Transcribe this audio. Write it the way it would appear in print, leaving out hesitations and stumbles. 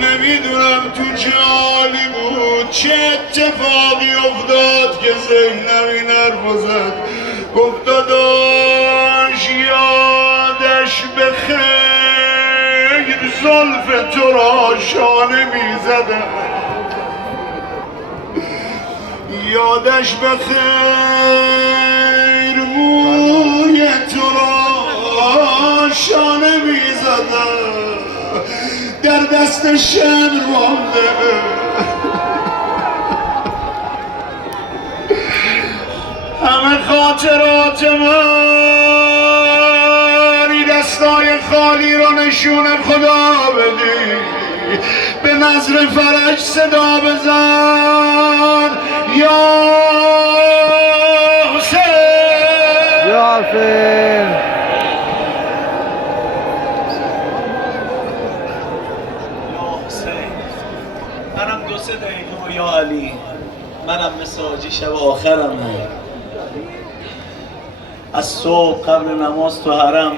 نمیدونم تو چه حالی بود، چه اتفاقی افتاد که زینب این حرف زد. گفت داداش یادش به خیر زلف تو را شانه میزدم، یادش به خیر موی تو را شانه میزدم، در دست شعر مانده همه خاطرات من، دستای خالی رو نشون خدا بدی، به نظر فرج صدا بزن یا حسین یا حسین. منم 2-3 دقیقه و یا علی، منم مثل حاجی شب آخرمه، از صبح قبل نماز تو حرم